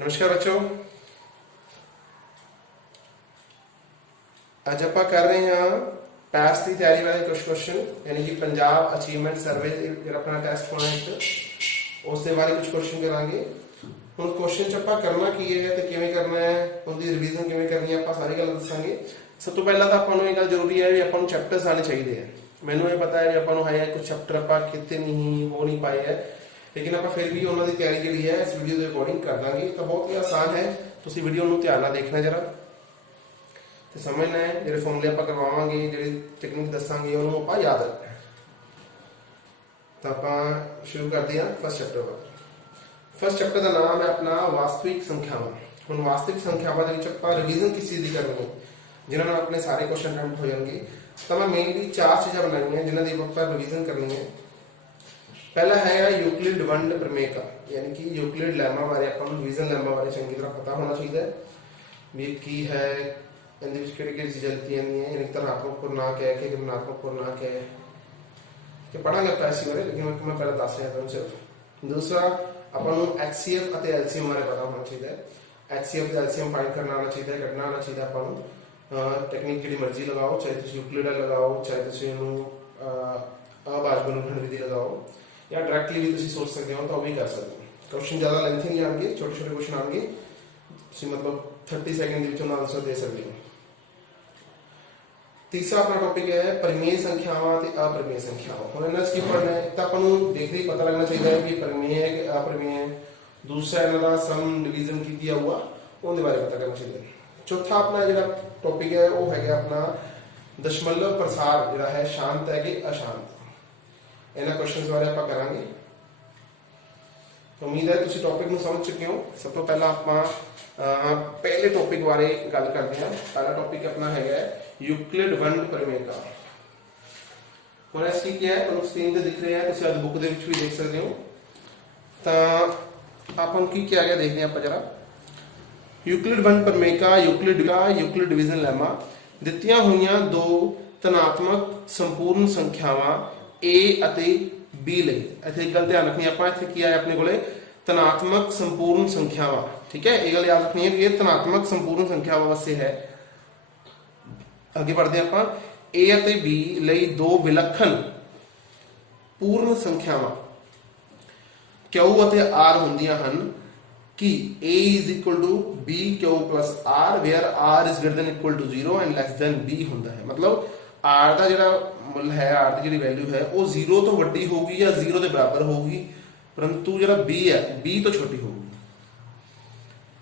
नमस्कार बच्चों, ਅੱਜ ਆਪਾਂ ਕਰ ਰਹੇ ਹਾਂ ਪਾਸ ਦੀ ਤਿਆਰੀ ਵਾਲੇ ਕੁਝ ਕੁਐਸਚਨ ਯਾਨੀ ਕਿ ਪੰਜਾਬ ਅਚੀਵਮੈਂਟ ਸਰਵੇ ਜਿਹੜਾ ਆਪਣਾ ਟੈਸਟ ਹੋਣਾ ਇੱਕ ਉਸ ਦੇ ਬਾਰੇ ਕੁਝ ਕੁਐਸਚਨ ਕਰਾਂਗੇ। ਹੁਣ ਕੁਐਸਚਨ ਚ ਆਪਾਂ ਕਰਨਾ ਕੀ ਹੈ ਤੇ ਕਿਵੇਂ ਕਰਨਾ ਹੈ, ਉਹਦੀ ਰਿਵੀਜ਼ਨ ਕਿਵੇਂ ਕਰਨੀ ਹੈ, ਆਪਾਂ ਸਾਰੀ ਗੱਲ ਦੱਸਾਂਗੇ। ਸਭ ਤੋਂ ਪਹਿਲਾਂ ਤਾਂ ਆਪਾਂ ਨੂੰ ਇਹ ਗੱਲ ਜ਼ਰੂਰੀ ਹੈ ਵੀ ਆਪਾਂ ਨੂੰ ਚੈਪਟਰਸ ਆਣੇ ਚਾਹੀਦੇ ਆ। ਮੈਨੂੰ ਇਹ ਪਤਾ ਹੈ ਵੀ ਆਪਾਂ ਨੂੰ ਹੈ ਕੁਝ ਚੈਪਟਰ ਆਪਾਂ ਕਿਤੇ ਨਹੀਂ ਹੋ ਨਹੀਂ ਪਾਏ ਹੈ, लेकिन आप फिर भी उन्होंने तैयारी जी है इस वीडियो के अकॉर्डिंग कर देंगे। तो बहुत ही आसान है, तुम वीडियो में ध्यान ਨਾਲ देखना जरा तो समझना है। जो फॉर्मूले आप करवावे जो टेक्निक दसांगे उन्होंने आप याद रखना है। तो आप शुरू करते हैं फर्स्ट चैप्टर पर। फर्स्ट चैप्टर का नाम है अपना वास्तविक संख्यावां। हम वास्तविक संख्यावां आप रिवीजन किस चीज़ की करनी है, जिन्होंने अपने सारे क्वेश्चन अटैम्प्ट हो जाएंगे। तो मैं मेनली 4 चीज़ें बनाई हैं जिन्होंने आप रिवीजन करनी है। पहला है यूक्लिड वंड प्रमेय का, यानी कि यूक्लिड लैमा बारे अपन डिवीजन लैमा बारे चंगी तरह पता होना चाहिए भी की है, इहदे विच किहड़ी किहड़ी चीज़ां दित्तियां जांदियां, यानी धनात्मक पूर्णांक है कि ऋणात्मक पूर्णांक है कि पढ़ांगे ਆਪਾਂ इस बारे, लेकिन मैं पहले दस रहा था सिर्फ। दूसरा अपन HCF और LCM बारे पता होना चाहिए। HCF और LCM फाइंड करना आना चाहिए, कढ़ना आना चाहिए। अपन टेक्निक जिहड़ी मर्जी लगाओ, चाहे तुसीं यूक्लिड लगाओ, चाहे तुसीं इहनूं अभाज्य गुणनखंड विधि लगाओ, या डायरैक्टली भी तुम सोच सकते हो तो भी कर सकते हो। क्वेश्चन ज़्यादा लेंथी नहीं आएंगे, छोटे छोटे क्वेश्चन आएंगे, मतलब 30 सेकंड के आंसर दे सकते हो। तीसरा अपना टॉपिक है परिमेय संख्यावां ते अपरिमेय संख्यावां। हम इन्हां की पढ़ना है तो अपन देखते ही पता लगना चाहिए कि परिमेय है कि अपरिमेय है। दूसरा इन्हां दा सम डिवीजन की किया हुआ उनके बारे पता करना चाहिए। चौथा अपना जो टॉपिक है वो है अपना दशमलव प्रसार जो है शांत है कि अशांत। इन्होंने क्वेश्चन बारे आप करांगे। उम्मीद है तुम टॉपिक में समझ चुके हो। सब तो पहला आप पहले टॉपिक बारे गल करते हैं। पहला टॉपिक अपना है यूक्लिड वंड प्रमेय का। और इसकी क्या है तो स्क्रीन पे दिख रहे हैं, तुम आज बुक के भी देख सकते हो। तो अपन की क्या गया देखते हैं आप जरा। यूक्लिड वंड प्रमेय का यूक्लिड डिवीजन लैमा दित्तियां हुई दो धनात्मक संपूर्ण संख्यावां ए ਅਤੇ B ਲਈ। ਇੱਥੇ ਇੱਕ ਗੱਲ ਧਿਆਨ ਰੱਖਣੀ ਆਪਾਂ, ਇੱਥੇ ਕੀ ਆਇਆ ਆਪਣੇ ਕੋਲੇ ਧਨਾਤਮਕ ਸੰਪੂਰਨ ਸੰਖਿਆਵਾਂ। ਠੀਕ ਹੈ, ਇਹ ਗੱਲ ਯਾਦ ਰੱਖਣੀ ਹੈ ਕਿ ਇਹ ਧਨਾਤਮਕ ਸੰਪੂਰਨ ਸੰਖਿਆਵਾਂ ਵਾਸਤੇ ਹੈ। ਅੱਗੇ ਪੜ੍ਹਦੇ ਆਪਾਂ। A ਅਤੇ B ਲਈ ਦੋ ਵਿਲੱਖਣ ਪੂਰਨ ਸੰਖਿਆਵਾਂ Q ਅਤੇ R ਹੁੰਦੀਆਂ ਹਨ ਕਿ A is equal to BQ plus R where R is greater than equal to 0 and less than B ਹੁੰਦਾ ਹੈ। मतलब R ਦਾ ਜਿਹੜਾ ਮੁੱਲ ਹੈ, R ਦੀ ਜਿਹੜੀ ਵੈਲਿਊ ਹੈ ਉਹ 0 ਤੋਂ ਵੱਡੀ ਹੋਊਗੀ ਜਾਂ 0 ਦੇ ਬਰਾਬਰ ਹੋਊਗੀ, परंतु ਜਿਹੜਾ B ਹੈ B ਤੋਂ ਛੋਟੀ ਹੋਊਗੀ।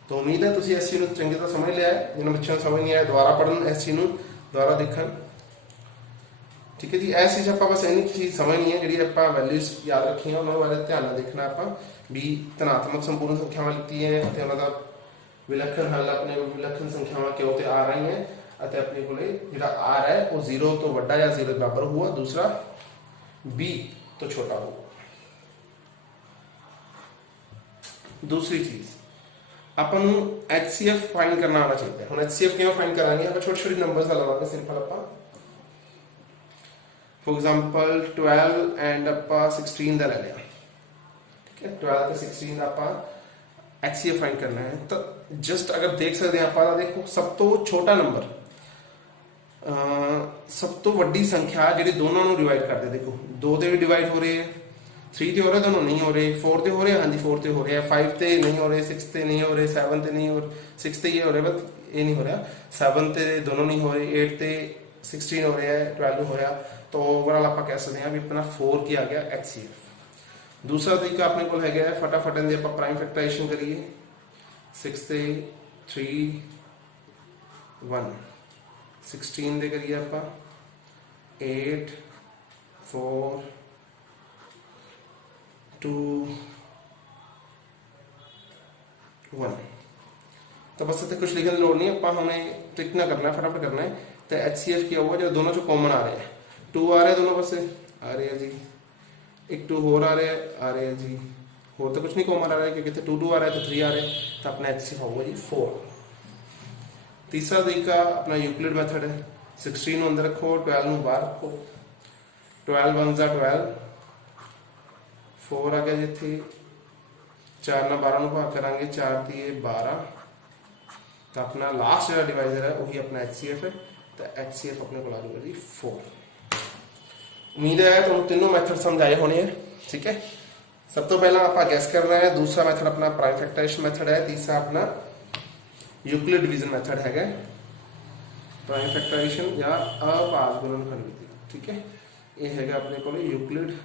तो उम्मीद है तुम इस चीज़ को चंगी तरह समझ लिया है। जिन्होंने बच्चों को समझ नहीं आया दोबारा पढ़न, इस चीज़ को दोबारा देखन। ठीक है जी, इस चीज़ आप बस इन्नी चीज़ समझनी है जी आप वैल्यूज याद रखी हैं, उन्होंने बारे ध्यान देखना आप भी धनात्मक संपूर्ण संख्यावां लिखती है तो उन्होंने विलक्षण हल अपने विलक्षण संख्यावां क्यों ते आ रही हैं ਅਤੇ ਆਪਣੇ ਕੋਲੇ ਜਿਹੜਾ R ਹੈ ਉਹ 0 ਤੋਂ ਵੱਡਾ ਜਾਂ 0 ਦੇ ਬਰਾਬਰ ਹੋਊਗਾ, ਦੂਸਰਾ B ਤੋਂ ਛੋਟਾ ਹੋਊਗਾ। दूसरी चीज अपन HCF फाइंड करना आना चाहिए। हम HCF क्यों फाइंड कराएंगे, आप छोटे छोटे नंबर्स का लगाएंगे सिंपल। आप फॉर एग्जांपल 12 एंड आप 16 का ले लिया। ठीक है, 12 ਤੇ 16 आप HCF फाइंड करना है। तो जस्ट अगर देख सकते हैं आप, देखो सब तो छोटा नंबर सब तो वड्डी संख्या जी दोनों को डिवाइड करते। देखो 2 से भी डिवाइड हो रहे हैं, 3 से हो रहे, दोनों नहीं हो रहे, 4 से हो रहे हैं, हाँ जी 4 से हो रहे हैं, 5 से नहीं हो रहे, 6 से नहीं हो रहे, 7 से नहीं हो रहे, 6 से ये हो रहे, बस ये नहीं हो रहा, 7 से दोनों नहीं हो रहे, 8 से 16 हो रहे हैं, 12 हो रहा। तो ओवरऑल आप कह सकते हैं भी अपना 4 की आ गया HCF। दूसरा तरीका अपने को है फटाफट इनके आप प्राइम फैक्टराइजेशन करिए। 6 से 3 1 16 दे करिए आप 8 4 2 1। तो बस इतने कुछ लिखने की लोड़ नहीं, आप हमें ट्रिक ना करना है, फटाफट करना है। तो HCF क्या हुआ जो दोनों जो कॉमन आ रहे हैं, 2 आ रहे हैं दोनों पासे आ रहे हैं जी, एक 2 और आ रहे हैं जी, और तो कुछ नहीं कॉमन आ रहा है क्योंकि 2 2 आ रहा है तो 3 आ रहे हैं, तो अपना HCF होगा जी 4। तीसरा तरीका अपना यूक्लिड मेथड है। 16 अंदर रखो, 12 बाहर रखो, 12 1 12, 4 आ गया जिथे 4 ਨਾਲ 12 ਨੂੰ ਭਾਗ ਕਰਾਂਗੇ 4 ਦੀ 12 ਤਾਂ ਆਪਣਾ ਲਾਸਟ ਜਿਹੜਾ ਡਿਵਾਈਜ਼ਰ ਹੈ ਉਹੀ ਆਪਣਾ HCF ਹੈ ਤਾਂ HCF ਆਪਣੇ ਕੋਲ ਆ ਜਾਊਗਾ ਜੀ 4। उम्मीद है तुम तीनों मैथड समझ आए होने हैं। ठीक है, सब तो पहला आप गैस कर रहे हैं, दूसरा मैथड अपना प्राइम फैक्टराइजेशन मैथड है, तीसरा अपना यूक्लिड डिवीजन मैथड है प्राइम फैक्टराइजेशन या अभाज्य गुणनखंड विधि। ठीक है, ये है अपने को यूक्लिड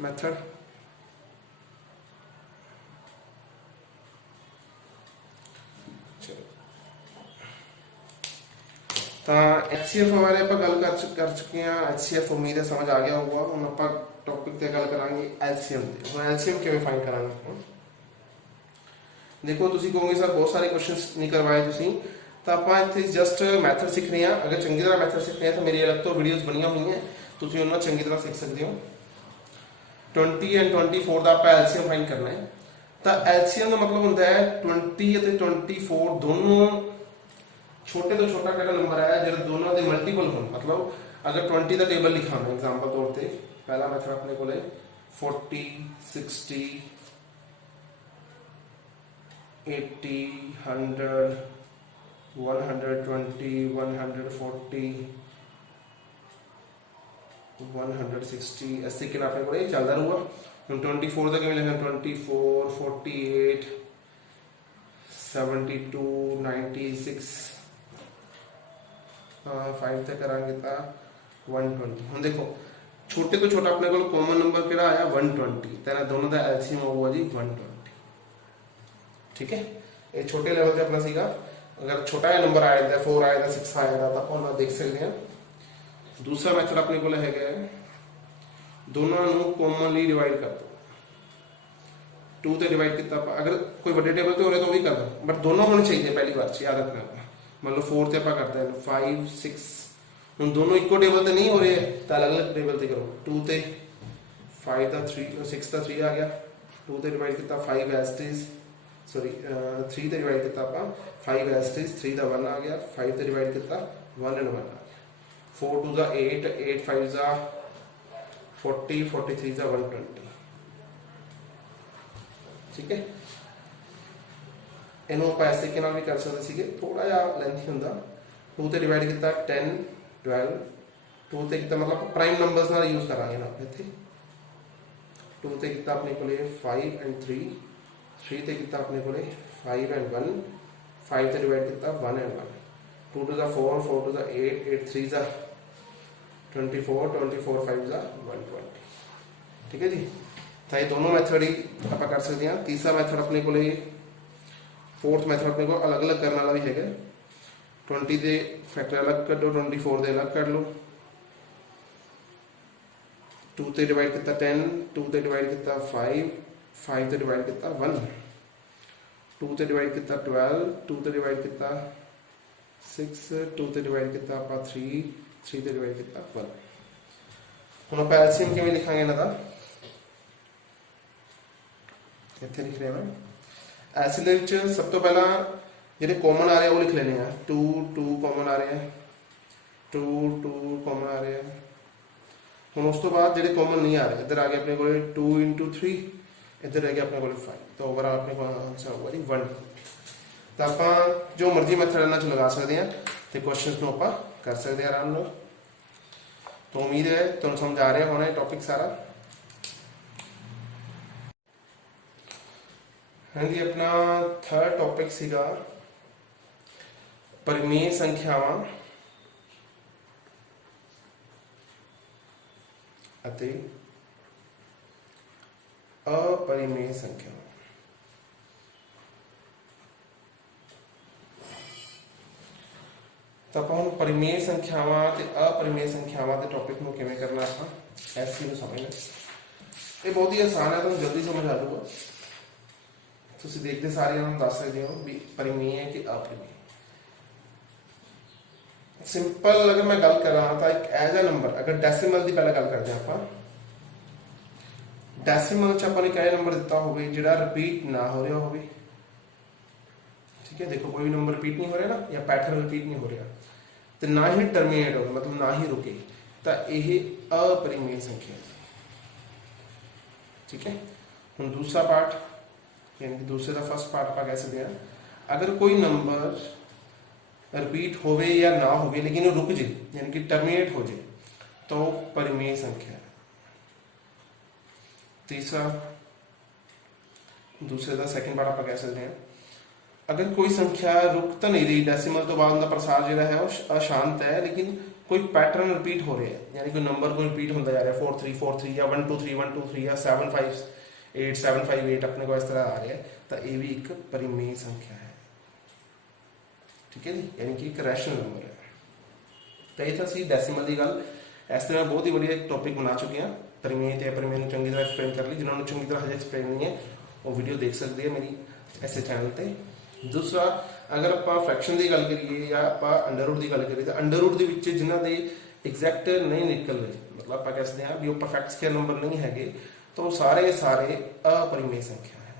मैथड। तो HCF हमारे आप गल कर चुके हैं। HCF उम्मीद है समझ आ गया होगा। हम आप टॉपिक ते गल करांगे LCM ते। हम LCM किवें फाइंड करांगे? देखो तुसी कहोगे सर बहुत सारे क्वेश्चंस नहीं करवाए तुसी, तो आप इत्थे जस्ट मैथड सीख रहे हैं। अगर चंगी तरह मैथड सीखने हैं तो मेरी अलग तो वीडियोस बनिया हुई हैं, तुसी उन्हां चंगी तरह सीख सकते हो। 20 एंड 24 ਦਾ ਆਪਾਂ LCM फाइंड करना है। तो LCM का मतलब होता है 20 ਅਤੇ 24 दोनों छोटे तो छोटा केड़ा नंबर है जो दोनों के मल्टीपल हो। मतलब अगर 20 का टेबल लिखा मैं एग्जांपल तौर पे, पहला मैथड अपने को 40 60 80 100 120 140 160 इस तरीके अपने को चलता रहूगा। हम 24 का किमें लिखा 24 48 72 96 5 तक करांगे तो 120। हम देखो छोटे तो छोटा अपने को कॉमन नंबर केड़ा आया 120, तेरा दोनों का एलसीएम होगा जी 120। ठीक है, ये छोटे लेवल पे अपना सीगा। अगर छोटा नंबर आया था 4 आया था 6 आया था तो हम देख सकते हैं। दूसरा मैथड अपने को है दोनों को कॉमनली डिवाइड कर दो, 2 से डिवाइड किया। अगर कोई बड़े टेबल पे हो रहे तो भी कर दो, बट दोनों होने चाहिए पहली बार याद रखना। मतलब 4 से आप करते हैं 5 6, हम दोनों इको टेबल से नहीं हो रहे तो अलग अलग टेबल से करो। 2 से 5 का 3 6 का 3 आ गया, 2 से डिवाइड किया 5 एस्टीज सॉरी 3 से डिवाइड किया आप 5 एस्टीज 3 का 1 आ गया, 5 से डिवाइड किया 1 and 1 आ गया, 4 2 का 8 8 5 का 40 43 का 120। ठीक है, ਇਹਨੂੰ ਆਪਾਂ ਇਸ ਤਰੀਕੇ ਨਾਲ ਵੀ ਕਰ ਸਕਦੇ ਸੀਗੇ, ਥੋੜਾ ਜਿਹਾ ਲੈਂਥੀ ਹੁੰਦਾ। 2 ਤੇ ਡਿਵਾਈਡ ਕੀਤਾ 10 12 2 ਤੇ ਕੀਤਾ मतलब ਪ੍ਰਾਈਮ ਨੰਬਰਸ ਨਾਲ ਯੂਜ਼ ਕਰਾਂਗੇ ਨਾ ਇੱਥੇ। 2 ਤੇ ਕੀਤਾ ਆਪਣੇ ਕੋਲੇ 5 and 3 3 ਤੇ ਕੀਤਾ ਆਪਣੇ ਕੋਲੇ 5 and 1 5 ਤੇ ਡਿਵਾਈਡ ਕੀਤਾ 1 and 1 2 to the 4 4 to the 8 8 3 ਦਾ 24 24 5 ਦਾ 120। ठीक है जी, ਤਾਂ ਇਹ ਦੋਨੋਂ ਮੈਥਡ ਹੀ ਆਪਾਂ ਕਰ ਸਕਦੇ ਹਾਂ। ਤੀਸਰਾ ਮੈਥਡ ਆਪਣੇ ਕੋਲੇ फोर्थ मैथड अपने को अलग अलग करने वाला भी है। 20 के फैक्टर अलग कर दो, 24 के अलग कर लो। 2 से डिवाइड किया 10 2 से डिवाइड किया 5 5 से डिवाइड किया 1 2 से डिवाइड किया 12 2 से डिवाइड किया 6 2 से डिवाइड किया आप 3 3 से डिवाइड किया 1। हम आप एलसीएम किवें लिखांगे इन्हां दा, इत्थे लिख रहे हैं। ऐसे सब तो पहला जो कॉमन आ रहे हैं वो लिख लेने हैं। 2 2 कॉमन आ रहे हैं, 2 2 कॉमन आ रहे हैं। हम उस तो बाद जो कॉमन नहीं आ रहे इधर आ गए अपने को 2 into 3 इधर रह गया अपने को 5, तो ओवरऑल अपने को आंसर होगा जी 1। तो आप जो मर्जी मैथड इन्हां च लगा सकते हैं तो क्वेश्चन को आप कर सकते हैं आराम नाल। तो उम्मीद है तुहानूं समझ आ रहा होना टॉपिक सारा। हाँ जी, अपना थर्ड टॉपिक सीगा परिमेय संख्यावां अते अपरिमेय संख्यावां। तो आप हम परिमेय संख्यावां ते अपरिमेय संख्यावां के टॉपिक को किवें करना आप इस चीज़ को समझना। ये बहुत ही आसान है, तुम जल्दी समझ आ जाऊगा। तुम देखते सारे दस सकते हो भी परिमेय है कि अपरिमेय। सिंपल अगर मैं गल करा तो एक एज ए नंबर अगर डेसिमल की पहले गल करते हैं आप, डेसिमल च अपन एक नंबर दिता हो जो रिपीट ना हो रहा हो। ठीक है, देखो कोई भी नंबर रिपीट नहीं हो रहा ना, या पैटर्न रिपीट नहीं हो रहा, तो ना ही टर्मिनेट हो मतलब ना ही रुके, तो यह अपरिमेय संख्या। ठीक है, ਹੁਣ ਦੂਸਰਾ ਪਾर्ट यानी कि दूसरे का फर्स्ट पार्ट आप कह सकते हैं, अगर कोई नंबर रिपीट होवे या ना होवे लेकिन वो रुक जाए यानी कि टर्मिनेट हो जाए तो परिमेय संख्या है। तीसरा दूसरे का सेकंड पार्ट आप कह सकते हैं, अगर कोई संख्या रुक तो नहीं रही, डेसिमल तो बाद उनका प्रसार जो है वो अशांत है लेकिन कोई पैटर्न रिपीट हो रहा है, यानी कोई नंबर को रिपीट होता जा रहा है 4343 या 123 123 या 758 758 अपने को इस तरह आ रहा है, तो ये भी एक परिमेय संख्या है। ठीक है जी, यानी कि एक रैशनल नंबर है। तो ये था डेसिमल की गल। इस तरह बहुत ही बढ़िया एक टॉपिक बना चुके हैं, परिमेय ते अपरिमेय चंगी तरह एक्सप्लेन कर ली। जिन्होंने चंगी तरह हजे एक्सप्लेन नहीं है वो वीडियो देख सकते हैं मेरी ऐसे चैनल पर। दूसरा, अगर आप फ्रैक्शन की गल करिए या आप अंडर रूट की गल करिए तो अंडर रूट के जिन्हों के एग्जैक्ट नहीं निकल रहे, मतलब आप कह सकते हैं भी वो परफेक्ट स्केयर नंबर नहीं है, तो सारे सारे अपरिमेय संख्या है।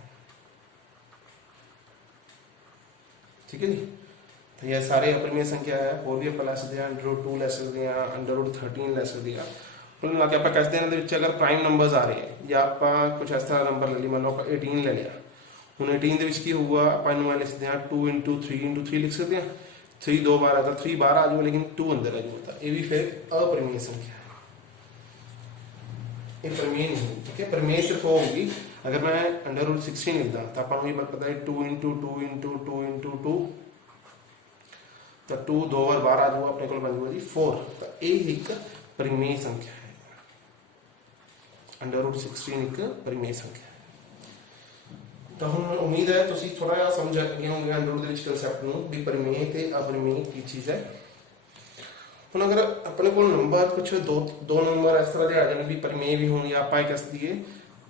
ठीक है जी, तो ये सारे अपरिमेय संख्या है। और भी आप लै सकते हैं, अंडर रूट 2 लै सकते हैं, अंडर रूट 13 लै सकते हैं। कुल मिला के आप कह सकते हैं अगर प्राइम नंबर्स आ रहे हैं या आप कुछ इस तरह नंबर ले ली, मान लो आप 18 ले लिया, हूँ 18 के होगा आप लिख सकते हैं 2 × 3 × 3 लिख सकते हैं। 3 2 बार आता, 3 बाहर आ जाओ लेकिन 2 अंदर आ जाओ, ये भी फिर अपरिमेय संख्या है, ये परिमेय नहीं होगी। ठीक है, परिमेय सिर्फ वो होगी अगर मैं अंडर रूट 16 लिखता तो आपको ये पता है 2 × 2 × 2 × 2 तो 2 2 बार बाहर आ जाओ, अपने को बन जाएगी 4, तो ये एक परिमेय संख्या है। अंडर रूट 16 एक परिमेय संख्या है। तो हम उम्मीद है तुम थोड़ा जहा समझ गए होंगे अंडर रूट के कंसैप्ट में भी परिमेय ते अपरिमेय की चीज़ है। हम अगर अपने को नंबर कुछ दो नंबर इस तरह के आ जाए भी परिमेय भी होने, आप कह सकते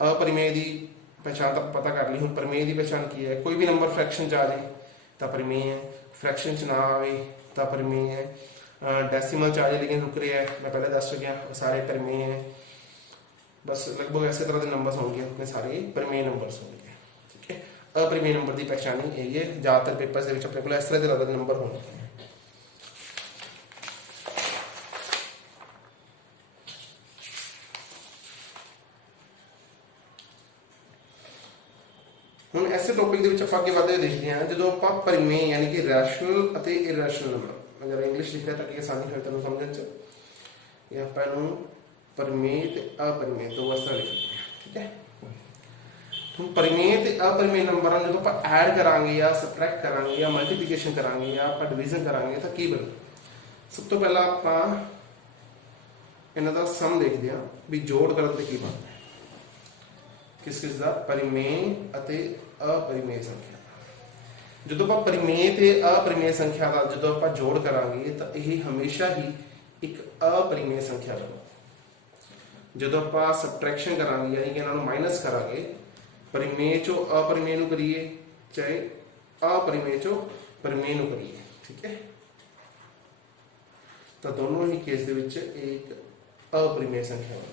अपरिमेय की पहचान तक पता कर ली। हूँ परिमेय की पहचान की है, कोई भी नंबर फ्रैक्शन च आ जाए तो परिमेय है, फ्रैक्शन च ना आए तो परिमेय है, डेसिमल च आ जाए लेकिन रुक रहा है, मैं पहले दस चुकिया सारे परिमेय है। बस लगभग ऐसे तरह के नंबर होंगे, सारे परिमेय नंबर होंगे। ठीक है, अपरिमेय नंबर की पहचान यही है, ज़्यादातर पेपर्स के अपने को इस तरह के नंबर होंगे। ਹੁਣ ऐसे टॉपिक ਦੇ ਵਿੱਚ ਆਪਾਂ ਅੱਗੇ ਵਧਦੇ ਦੇਖਦੇ ਹਾਂ ਜਦੋਂ ਆਪਾਂ परिमेय यानी कि रैशनल ਅਤੇ इरैशनल नंबर, अगर इंग्लिश लिख रहा ਤਾਂ ਕਿ आसानी ਹੋਵੇ ਤੁਹਾਨੂੰ ਸਮਝਣ ਚ, ਇਹ ਆਪਾਂ ਨੂੰ परिमेय ਤੇ अपरिमेय ਦੋ ਇਸ ਤਰ੍ਹਾਂ ਲਿਖਦੇ ਹਾਂ। ਠੀਕ ਹੈ, ਹੁਣ परिमेय ਤੇ अपरिमेय ਨੰਬਰਾਂ ਨੂੰ ਜਦੋਂ ਆਪਾਂ ਐਡ ਕਰਾਂਗੇ ਜਾਂ ਸਬਟ੍ਰੈਕਟ ਕਰਾਂਗੇ ਜਾਂ ਮਲਟੀਪਲੀਕੇਸ਼ਨ ਕਰਾਂਗੇ ਜਾਂ ਆਪਾਂ ਡਿਵੀਜ਼ਨ ਕਰਾਂਗੇ ਤਾਂ ਕੀ ਬਣੂ। ਸਭ ਤੋਂ ਪਹਿਲਾਂ ਆਪਾਂ ਇਹਨਾਂ ਦਾ ਸਮ ਦੇਖਦੇ ਹਾਂ ਵੀ ਜੋੜ ਕਰਨ ਤੇ ਕੀ ਬਣਦਾ ਹੈ, किस किस का परिमेय ਅਤੇ अपरिमेय संख्या। जो आप परिमेय ते अपरिमेय संख्या का जो आप जोड़ करांगे तो यह हमेशा ही एक अपरिमेय संख्या बनो। जो आप सबट्रैक्शन करांगे यानी कि इन्होंने माइनस करांगे, परिमेय चो अपरिमेय नूं करिए चाहे अपरिमेय चो परिमेय नूं करिए, ठीक है, तो दोनों ही केस दे विच एक अपरिमेय संख्या बनो।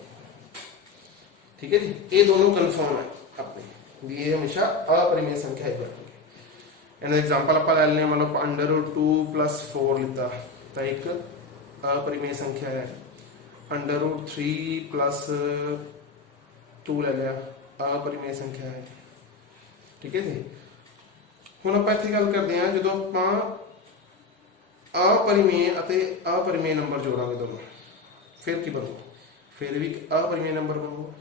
ठीक है जी, ये दोनों कन्फर्म है अपने भी, ये हमेशा अपरिमेय संख्या ही बनेगी। एंड एग्जांपल आप ले लें, मतलब अंडर रूट 2 + 4 लिता तो एक अपरिमेय संख्या है, अंडर रूट 3 + 2 ले लिया अपरिमेय संख्या है। ठीक है जी, हुण आपां इत्थे गल करदे हां जदों आपां अपरिमेय अते अपरिमेय नंबर जोड़ांगे दोनों, फिर की बनूगा, फिर भी अपरिमेय नंबर बनूगा।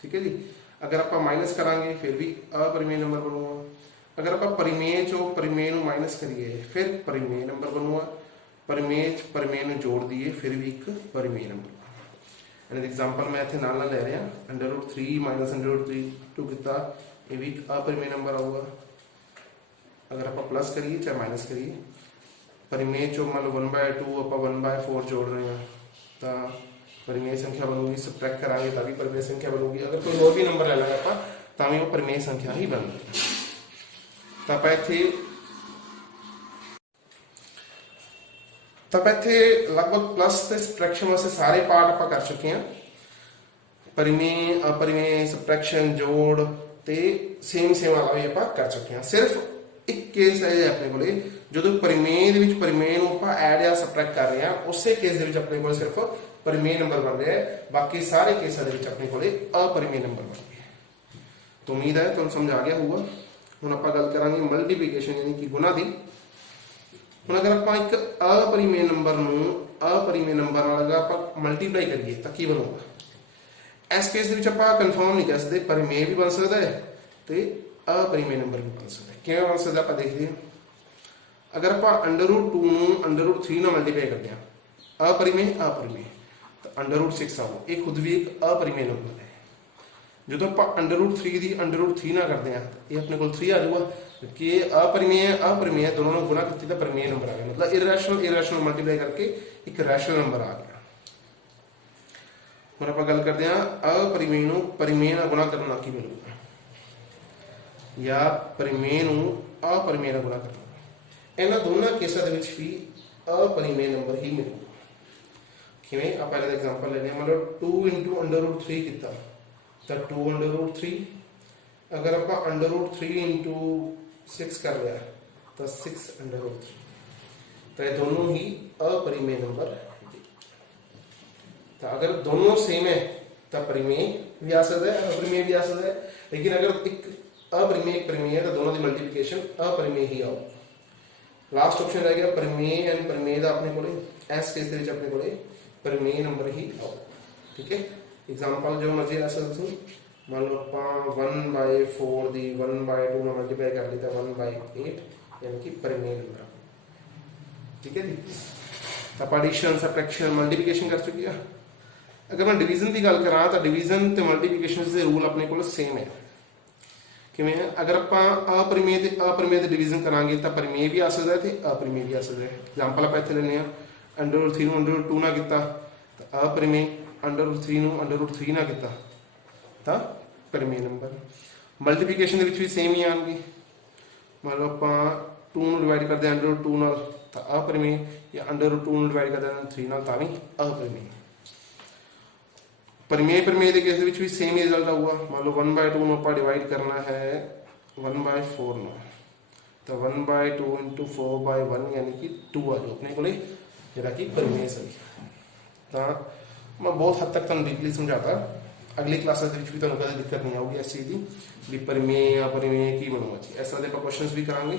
ठीक है जी, अगर आप माइनस करांगे फिर भी अपरिमेय नंबर बनूगा, अगर आप परिमेय चो परिमेय नूं माइनस करिए फिर परिमेय नंबर बनूगा, परिमेय परिमेय नूं जोड़ दिए फिर भी एक परिमेय नंबर। एंड एग्जांपल मैं इत्थे नाल ले रहा, अंडर रूट 3 - अंडर रूट 2 किया, ये भी अपरिमेय नंबर आऊगा। अगर आप प्लस करिए चाहे माइनस करिए, परिमेय चो मान लो 1/2 आप 1/4 जोड़ रहे हैं तो परिमेय संख्या बनूगी, सबट्रैक्ट करांगे तभी परिमेय संख्या बनूगी। अगर कोई और भी नंबर ले लेंगे आप तो भी वो परिमेय संख्या ही बनूगी। तो आप इत्थे लगभग प्लस ते सबट्रैक्शन वास्ते सारे पार्ट आप कर चुके हैं, परिमेय अपरिमेय सबट्रैक्शन जोड़ ते सेम वाला भी आप कर चुके हैं। सिर्फ एक केस है अपने को जो परिमेय दे विच परिमेय नूं आपां ऐड या सबट्रैक्ट कर रहे हैं, उस केस दे विच अपने को सिर्फ परिमेय नंबर बन रहा है, बाकी सारे केसां दे विच अपने को अपरिमेय नंबर बन रहे हैं। तो उम्मीद है तुहानूं समझ आ गया होगा। हुण आपां गल करांगे मल्टीप्लीकेशन यानी कि गुणा दी। हुण अगर आपां एक अपरिमेय नंबर नूं अपरिमेय नंबर नाल अगर आपां मल्टीप्लाई करिए तो की बनूगा। इस केस दे विच आपां कन्फर्म नहीं कह सकते, परिमेय भी बन सकता है तो अपरिमेय नंबर भी बन सकता है। किवें बन सकता आपां देखदे हां। अगर आपां √2 नूं √3 नाल मल्टीप्लाई करते हैं, अपरिमेय अपरिमेय तो √6 आओ, ये खुद भी एक अपरिमेय नंबर है। जो आप √3 की √3 ना करते हैं ये अपने को 3 आ जाऊगा कि अपरिमेय अपरिमेय दोनों ने गुणा करती तो परिमेय नंबर आ गया। मतलब इरेशनल मल्टीप्लाई करके एक रैशनल नंबर आ गया। हम आप गल करते हैं अपरिमेय नूं परिमेय नाल गुणा करना की मिलूगा, या परिमेय नूं अपरिमेय नाल गुणा करना। इन्हां दोनों केसां दे विच भी अपरिमेय नंबर ही मिलूगा। किवें आपां इहदा एग्जांपल लेने मतलब 2 × √3 किया तो 2 √3, अगर आप √3 × 6 कर लिया तो 6 √3। तो ये दोनों ही अपरिमेय नंबर है। तो अगर दोनों सेम है तो परिमेय भी आ सकता है, अपरिमेय भी आ सकता है। लेकिन अगर एक अपरिमेय एक परिमेय है तो दोनों की मल्टीप्लिकेशन अपरिमेय ही आओ। लास्ट ऑप्शन रह गया परिमेय एंड परिमेय का अपने को इस केस के अपने को परिमेय नंबर ही आओ। ठीक है, एग्जांपल जो मर्जी आ सकते हो। मान लो आप 1/4 दी 1/2 में मल्टीप्लाई कर ली तो 1/8 यानी कि परिमेय नंबर। ठीक है जी, तो आप एडिशन सबट्रैक्शन मल्टीप्लिकेशन कर चुकी है। अगर मैं डिवीजन की गल करा तो डिवीजन तो मल्टीप्लिकेशन के रूल अपने को सेम है। किवें अगर आप अपरिमेय डिवीजन करांगे तो परिमेय भी आ सकता है तो अपरिमेय भी आ सकता है। एग्जांपल आप इत्थे लेने √3 नूं √2 ना किया तो अपरिमेय, √3 नूं √3 ना किया तो परिमेय नंबर। मल्टीप्लिकेशन भी सेम ही आएंगे। मान लो आप 2 नूं डिवाइड करते हैं √2 नाल तो अपरिमेय, या √2 नूं डिवाइड करते हैं 3 नाल तो भी अपरिमेय। परिमेय परिमेय के केस भी सेम ही रिजल्ट आऊगा। मान लो 1/2 नूं आपां डिवाइड करना है 1/4 नूं तो 1/2 × 4/1 यानी कि 2 आ जाओ अपने को जिहड़ा कि परिमेय सही। तो मैं बहुत हद तक तुहानूं डीपली समझाता। अगली क्लासां दे विच भी तुहानूं कदे दिक्कत नहीं आऊगी इस चीज़ की भी परिमेय अपरिमेय की बनूगा जी। इस तरह के क्वेश्चंस भी करांगे।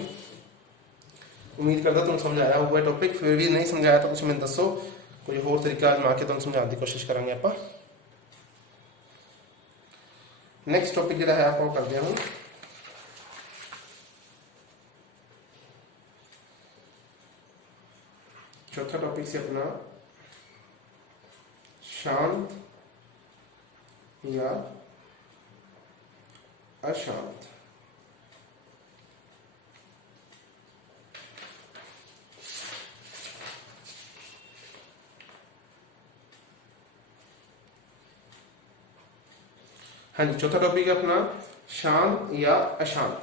उम्मीद करता तुहानूं समझ आया होगा टॉपिक। फिर भी नहीं समझाया तो तुसीं मैनूं दसो, कोई होर तरीका आजमा के तुहानूं समझाने की कोशिश करांगे आपां। नेक्स्ट टॉपिक जो है आप करते हैं चौथा टॉपिक से अपना शांत या अशांत। हाँ जी, चौथा टॉपिक है अपना शांत या अशांत,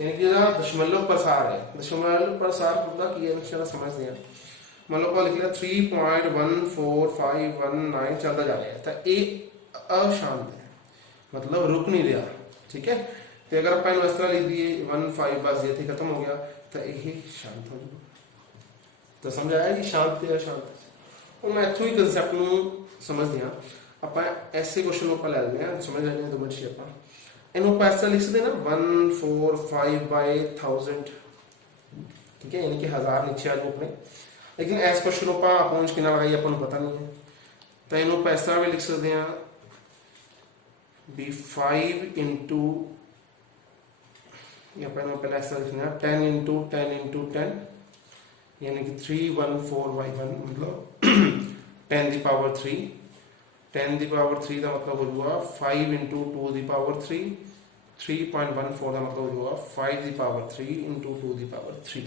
यानी कि दशमलव प्रसार है। दशमलव प्रसार होता की है समझते हैं। मान लो लिख लिया 3.14519 चलता जा रहा है तो ये अशांत है, मतलब रुक नहीं रहा। ठीक है, तो अगर आप इस तरह लिख दिए 15 बस ये खत्म हो गया तो यही शांत हो जाएगा। तो समझ आया कि शांत या अशांत। और मैं इतों ही कंसैप्ट को समझते हैं। आप ऐसे क्वेश्चन को ले लें समझ लेने 2 मिनट आप इन्हों इस तरह लिख सकते हैं ना 145/1000। ठीक है, यानी कि 1000 नीचे आ जाओ अपने। लेकिन इस क्वेश्चन को पहुंच कि लगाई अपन पता नहीं है तो इन्हों इस तरह भी लिख सकते हैं भी 5 × पहले इस तरह लिखना 10 × 10 × 10 यानी कि 314/1 मतलब 10⁻³ 10⁻³ का मतलब हो जाएगा 5 × 2⁻³ 3.14 का मतलब हो जाएगा 5⁻³ × 2⁻³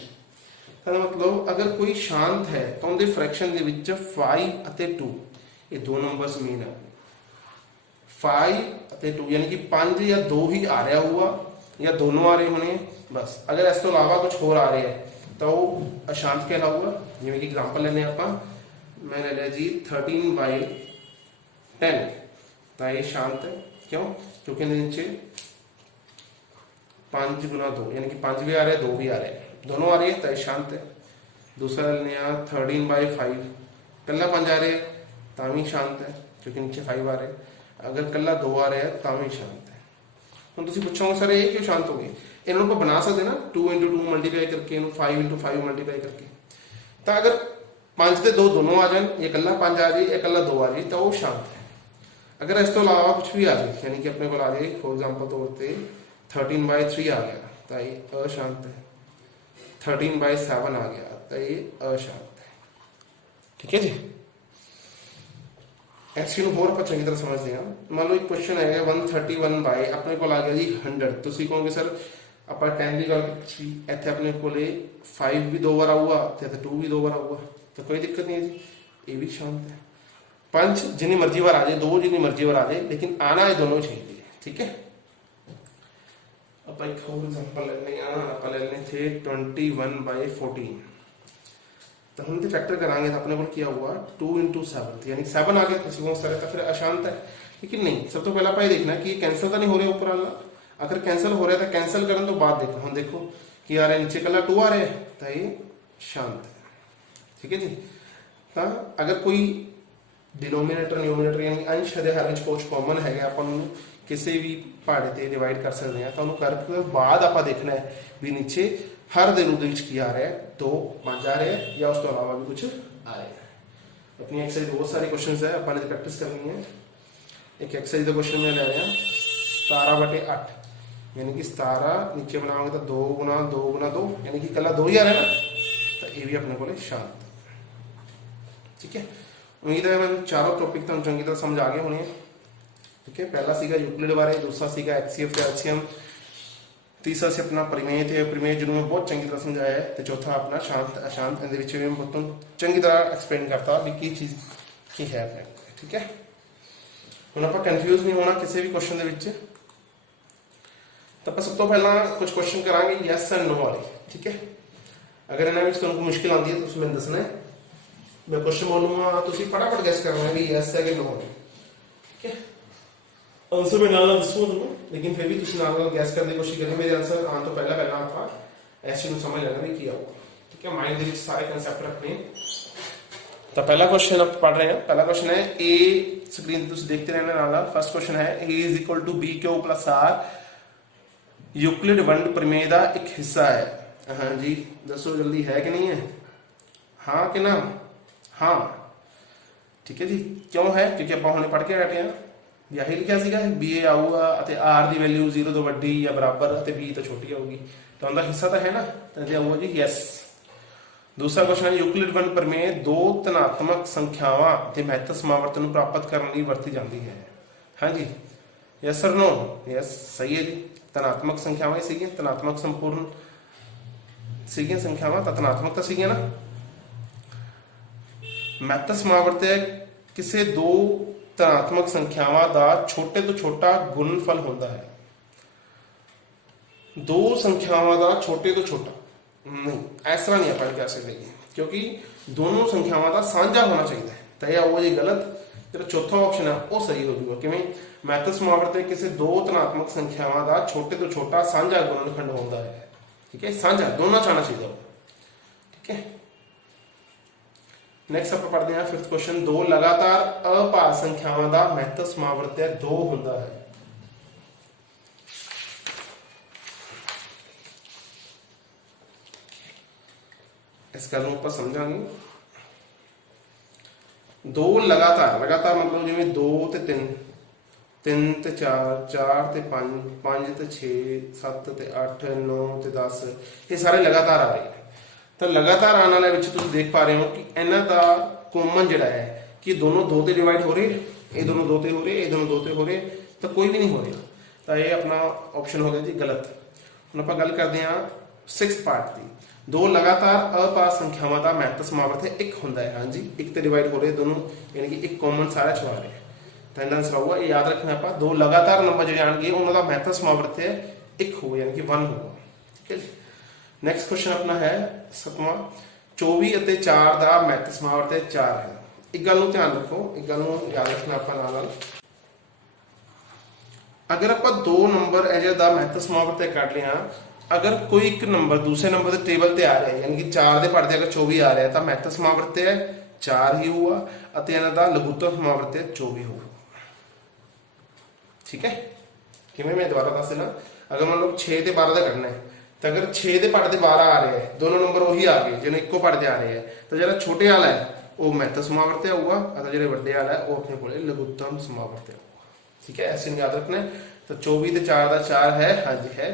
तो मतलब अगर कोई शांत है तो उनके फ्रैक्शन के विच 5 और 2 ये दो नंबर्स मेन है। 5 और 2 यानी कि 5 या 2 ही आ रहा हुआ या दोनों आ रहे होने बस। अगर इस तो अलावा कुछ और आ रहा है तो वो अशांत कहलाऊगा। जिवें कि एग्जांपल लेने आप मैंने लिया जी 13/10 तो ये शांत है। क्यों? क्योंकि नीचे 5 × 2 यानी कि 5 भी आ रहे हैं 2 भी आ रहे हैं, दोनों आ रही है तो ये शांत है। दूसरा लेने 13/5 कला 5 आ रहे तो भी शांत है क्योंकि नीचे 5 आ रहे हैं। अगर कला 2 आ रहे हैं तो भी शांत है। ਹੁਣ ਤੁਸੀਂ ਪੁੱਛੋਗੇ ਸਰ ਇਹ ਕਿਉਂ ਸ਼ਾਂਤ ਹੋ ਗਏ, ਇਹਨਾਂ ਨੂੰ ਆਪਾਂ ਬਣਾ ਸਕਦੇ ਨਾ 2 into 2 ਮਲਟੀਪਲਾਈ ਕਰਕੇ, ਇਹਨੂੰ 5 into 5 ਮਲਟੀਪਲਾਈ ਕਰਕੇ। ਤਾਂ ਅਗਰ 5 ਤੇ 2 ਦੋਨੋਂ ਆ ਜਾਣ, ਇਹ ਇਕੱਲਾ 5 ਆ ਜਾਏ, ਇਹ ਇਕੱਲਾ 2 ਆ ਜਾਏ, ਤਾਂ ਉਹ ਸ਼ਾਂਤ ਹੈ। ਅਗਰ ਇਸ ਤੋਂ ਇਲਾਵਾ ਕੁਝ ਵੀ ਆ ਜਾਏ, ਯਾਨੀ ਕਿ ਆਪਣੇ ਕੋਲ ਆ ਜਾਏ ਫੋਰ ਐਗਜ਼ਾਮਪਲ ਤੌਰ ਤੇ 13/3 ਆ ਗਿਆ, ਤਾਂ ਇਹ ਅਸ਼ਾਂਤ ਹੈ। 13/7 ਆ ਗਿਆ, ਤਾਂ ਇਹ ਅਸ਼ਾਂਤ ਹੈ। ਠੀਕ ਹੈ ਜੀ। ਇਸ ਨੂੰ ਹੋਰ ਆਪਾਂ ਚੰਗੀ ਤਰ੍ਹਾਂ ਸਮਝਦੇ ਹਾਂ। ਮੰਨ ਲਓ ਇੱਕ ਕੁਐਸਚਨ ਹੈ 131 ਬਾਈ ਆਪਣੇ ਕੋਲ ਆ ਗਿਆ ਜੀ 100। ਤੁਸੀਂ ਕਹੋਗੇ ਸਰ ਆਪਾਂ 10 ਦੀ ਗੱਲ ਕੀਤੀ, ਇੱਥੇ ਆਪਣੇ ਕੋਲੇ 5 ਵੀ 2 ਵਾਰ ਆਊਗਾ ਤੇ 2 ਵੀ 2 ਵਾਰ ਆਊਗਾ, ਤਾਂ ਕੋਈ ਦਿੱਕਤ ਨਹੀਂ ਹੈ ਜੀ, ਇਹ ਵੀ ਸ਼ਾਂਤ ਹੈ। 5 ਜਿੰਨੀ ਮਰਜ਼ੀ ਵਾਰ ਆ ਜਾਏ, 2 ਜਿੰਨੀ ਮਰਜ਼ੀ ਵਾਰ ਆ ਜਾਏ, ਲੇਕਿਨ ਆਣਾ ਇਹ ਦੋਨੋਂ ਚਾਹੀਦੇ ਹੈ। ਠੀਕ ਹੈ। ਆਪਾਂ ਇੱਕ ਹੋਰ ਐਗਜ਼ਾਮਪਲ ਲੈਣੇ ਆ, ਆਪਾਂ ਲੈ ਲੈਣੇ ਥੇ 21/14। तो हम फैक्टर कराएंगे तो अपने को क्या हुआ 2 into 7, यानी 7 आ गया किसी को तो फिर अशांत है। लेकिन नहीं, सब तो पहला आप ये देखना कि कैंसिल तो नहीं हो रहा ऊपर वाला। अगर कैंसिल हो रहा है तो कैंसिल करने तो बाद देखना, हम देखो कि यार नीचे कला 2 आ रहा है तो ये शांत है। ठीक है जी। तो अगर कोई डिनोमिनेटर न्यूमिनेटर यानी अंश हर कुछ कॉमन है, अपन किसी भी पहाड़े से डिवाइड कर सकते हैं, तो उन्होंने करके बाद आप देखना है भी नीचे हर दे रूप की आ रहा है, 2 5 आ रहे हैं या उस तो अलावा भी कुछ आ रहे हैं। अपनी एक्सरसाइज बहुत सारे क्वेश्चन है, अपन ने प्रैक्टिस करनी है। एक एक्सरसाइज का क्वेश्चन में ले रहे हैं 17/8, यानी कि 17 नीचे बनाओगे तो 2 गुना 2 गुना 2, यानी कि कला 2 ही आ रहा है ना, तो ये भी अपने को शांत। ठीक है। उम्मीद है मैं चारों टॉपिक तो चंगी तरह समझ आ गए होने। ठीक है। पहला सीगा यूक्लिड बारे, दूसरा सीगा एचसीएफ ते एलसीएम, तीसरा से अपना परिमेय थे, परिमेय जिन्होंने बहुत चंगी तरह समझाया है, तो चौथा अपना शांत अशांत बहुत चंगी तरह एक्सप्लेन करता भी की चीज की है। ठीक है। हम आप कंफ्यूज नहीं होना किसी भी क्वेश्चन के। तो आप सब तो पहला कुछ क्वेश्चन करांगे यस एंड नो वाले। ठीक है। अगर इन्होंने तुमको मुश्किल आती है तो मैंने दसना है, मैं क्वेश्चन बोलूंगा तो फटाफट गैस करना है कि यस है कि नो है। ठीक है। आंसर मैं नाल दसूंगा तुम्हें, लेकिन फिर भी तुम नाल गैस करने की कोशिश करें। मेरे आंसर आने तो पहला आप ऐसे समझ लेना भी किया होगा। ठीक है। माइंड के सारे कंसेप्ट रखने। तो पहला क्वेश्चन आप पढ़ रहे हैं। पहला क्वेश्चन है ए, स्क्रीन तुम देखते रहना नाल। फर्स्ट क्वेश्चन है A is equal to B Q plus R Euclid वंड प्रमेय का एक हिस्सा है। हाँ जी, दसो जल्दी है कि नहीं है? हाँ कि ना? हाँ। ठीक है जी। क्यों है? क्योंकि आप हमने पढ़ के हटे हैं, यही लिखा सीगा बी ए आऊगा आर की वैल्यू 0 तो वड्डी या बराबर बी तो छोटी आऊगी, तो उनका हिस्सा तो है ना, तो ये आऊगा जी यस। दूसरा क्वेश्चन है यूक्लिड वंड प्रमेय 2 धनात्मक संख्यावां ते महत्व समावर्तन प्राप्त करने लिए वरती जाती है। हाँ जी, यस और नो? यस, सही है जी। धनात्मक संख्यावां ही सीगी, धनात्मक संपूर्ण सीगी संख्यावां, तो धनात्मक तो सीगी ना। महत्व समावर्त किसी 2 धनात्मक संख्यावां का छोटे तो छोटा गुणनफल होता है। 2 संख्यावां का छोटे तो छोटा नहीं, इस तरह नहीं अपन कह सकते, क्योंकि दोनों संख्यावां का साझा होना चाहिए। तो यह वो जी गलत। जो चौथा ऑप्शन है वो सही हो जाएगा। किवें? महत्व समावर्त किसी 2 धनात्मक संख्यावां का छोटे तो छोटा साझा गुणनखंड होता है। ठीक है। साझा दोनों चाहना चाहिए। ठीक है। नेक्स्ट आप पढ़ते हैं 5th क्वेश्चन 2 लगातार अभाज्य संख्यावां का महत्व समावर्त 2 होता है। इस गल को आप समझांगे। 2 लगातार, लगातार मतलब जिवें 2 ते 3, 3 ते 4, 4 ते 5, 5 ते 6, 7 ते 8, 9 ते 10, ये सारे लगातार आ रहे हैं। तो लगातार आने वाले तुम देख पा रहे हो कि इन्हों का कॉमन जोड़ा है कि दोनों 2 से डिवाइड हो रहे, ये दोनों 2 से हो रहे, ये दोनों 2 से हो रहे, तो कोई भी नहीं हो रहा। तो ये अपना ऑप्शन हो गया जी गलत। हम आप गल करते हैं 6th पार्ट की। 2 लगातार अभाज्य संख्यावां का महत्व समावर्त 1 होता है। हाँ जी, 1 से डिवाइड हो रहे दोनों, यानी कि एक कॉमन सारा चला रहे हैं। तो इनका आंसर होगा, ये याद रखना आप 2 लगातार नंबर जो आएंगे उन्होंने महत्व समावर्त 1 होगा, यानी कि 1 होगा। ठीक है जी। नेक्स्ट क्वेश्चन अपना है 7वां 24 और 4 का महत्व समावर्त 4 है। एक गल ध्यान रखो, एक गल याद रखना आप नाल। अगर आप 2 नंबर एजे का महत्व समावर्त कट लिया, अगर कोई एक नंबर दूसरे नंबर के टेबल से आ रहा है, यानी कि 4 के पढ़ते अगर 24 आ रहा है, तो महत्व समावर्त 4 ही होगा और इन्हों का लघुत्तम समावर्त 24 होगा। ठीक है। किवें मैं दोबारा दस देना, अगर मान लो 6 ते 12 का कढ़ना है तो अगर 6 ਦੇ ਪੜ ਦੇ 12 आ रहे हैं, दोनों नंबर वही आ गए जिन्हें इक्को पढ़ दे आ रहे हैं, तो जो छोटे वाला है वो महत्तम समावर्त आऊगा और जो बड़े वाला है वो अपने को लघुत्तम समावर्त आऊगा। ठीक है, ऐसे याद रखना है। तो 24 ਤੇ 4 ਦਾ 4 है, हाँ जी है।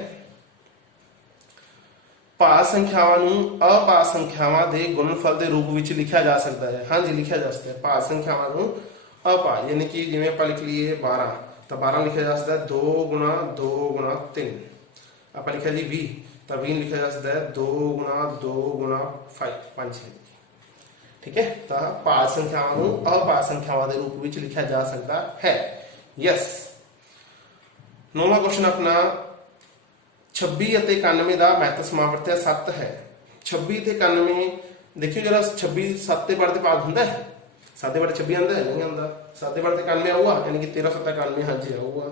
ਭਾਗ ਸੰਖਿਆਵਾਂ ਨੂੰ ਅਭਾਗ ਸੰਖਿਆਵਾਂ ਦੇ ਗੁਣਨਫਲ ਦੇ ਰੂਪ ਵਿੱਚ ਲਿਖਿਆ ਜਾ ਸਕਦਾ ਹੈ। हाँ जी लिखा जा सकता है। ਭਾਗ ਸੰਖਿਆਵਾਂ ਨੂੰ ਅਭਾਗ यानी कि जिवें ਆਪਾਂ लिख लिए 12 तो 12 लिखा जा सकता है 2 गुणा 2 गुणा 3, आप लिखा जी 20 तो 20 लिखा जा सकता है 2 गुणा 2 गुणा 5 है। ठीक है, तो ਭਾਗ ਸੰਖਿਆਵਾਂ ਨੂੰ ਅਭਾਗ ਸੰਖਿਆਵਾਂ ਦੇ ਰੂਪ ਵਿੱਚ ਲਿਖਿਆ ਜਾ ਸਕਦਾ ਹੈ। यस। 9वां क्वेश्चन अपना 26 ਅਤੇ 91 ਦਾ ਮਹੱਤਵ ਸਮਾਵਰਤ 7 ਹੈ। 26 ਤੇ 91 ਦੇਖਿਓ ਜਰਾ, 26 7 ਦੇ ਪੜ ਤੇ ਭਾਗ ਹੁੰਦਾ ਹੈ, 7 ਦੇ ਪੜ 26 ਆਉਂਦਾ ਹੈ, ਨਹੀਂ ਆਉਂਦਾ। 7 ਦੇ ਪੜ ਤੇ 91 ਆਊਗਾ, यानी कि 13 7 91, हाँ जी ਆਊਗਾ।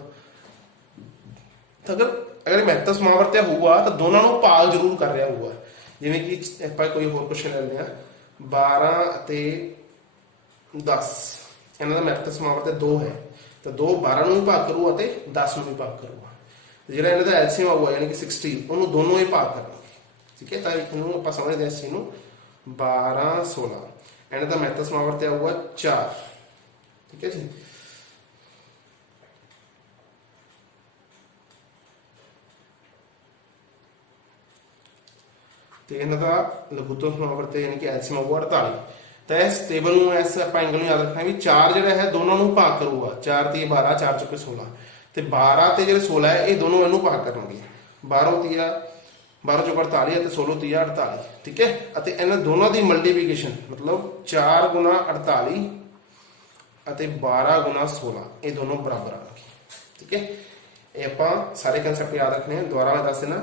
ਤਾਂ अगर ਮਹੱਤਵ ਸਮਾਵਰਤ ਹੋਊਗਾ ਤਾਂ ਦੋਨਾਂ ਨੂੰ ਭਾਗ ਜ਼ਰੂਰ ਕਰ ਰਿਹਾ ਹੋਊਗਾ। ਜਿਵੇਂ ਕਿ ਆਪਾਂ ਕੋਈ ਹੋਰ ਕੁਐਸਚਨ ਲੈਂਦੇ ਆ, 12 ਅਤੇ 10 ਇਹਨਾਂ ਦਾ ਮਹੱਤਵ ਸਮਾਵਰਤ 2 ਹੈ, ਤਾਂ 2 12 ਨੂੰ ਵੀ ਭਾਗ ਕਰੂ ਅਤੇ 10 ਨੂੰ ਵੀ ਭਾਗ ਕਰੂਗਾ। ਜਿਹੜਾ ਇਹਨਾਂ ਦਾ ਐਲਸੀਐਮ ਆਊਗਾ ਯਾਨੀ ਕਿ 60, ਉਹਨੂੰ ਦੋਨੋਂ ਹੀ ਭਾਗ ਕਰਨਗੇ। ਠੀਕ ਹੈ, ਤਾਂ ਇਹਨੂੰ ਆਪਾਂ ਸਮਝਦੇ ਹਾਂ ਇਸ ਚੀਜ਼ ਨੂੰ 12 16 ਇਹਨਾਂ ਦਾ ਮਹੱਤਵ ਸਮਾਵਰਤ ਆਊਗਾ 4। ਠੀਕ ਹੈ ਜੀ। ਤੇ ਇਹਨਾਂ ਦਾ ਲਘੁੱਤਮ ਸਮਾਵਰਤ ਯਾਨੀ ਕਿ ਐਲਸੀਐਮ ਆਊਗਾ 48। ਤਾਂ ਇਸ ਟੇਬਲ ਨੂੰ ਇਸ ਆਪਾਂ ਐਂਗਲ ਨੂੰ ਯਾਦ ਰੱਖਣਾ ਵੀ 4 ਜਿਹੜਾ ਹੈ ਦੋਨਾਂ ਨੂੰ ਭਾਗ ਕਰੂਗਾ। 4 3 12, 4 ਚੁਕੇ 16 ਤੇ 12 ਤੇ ਜਿਹੜੇ 16 ਹੈ ਇਹ ਦੋਨੋਂ ਇਹਨੂੰ ਭਾਗ ਕਰਨਗੇ। 12 3 12 ਚੌਕ 48 ਅਤੇ 16 3 48। ਠੀਕ ਹੈ, ਅਤੇ ਇਹਨਾਂ ਦੋਨਾਂ ਦੀ ਮਲਟੀਪਲੀਕੇਸ਼ਨ ਮਤਲਬ 4 ਗੁਣਾ 48 ਅਤੇ 12 ਗੁਣਾ 16 ਇਹ ਦੋਨੋਂ ਬਰਾਬਰ ਆਣਗੇ। ਠੀਕ ਹੈ, ਇਹ ਆਪਾਂ ਸਾਰੇ ਕਨਸੈਪਟ ਯਾਦ ਰੱਖਣੇ ਹਨ। ਦੁਬਾਰਾ ਮੈਂ ਦੱਸ ਦੇਣਾ,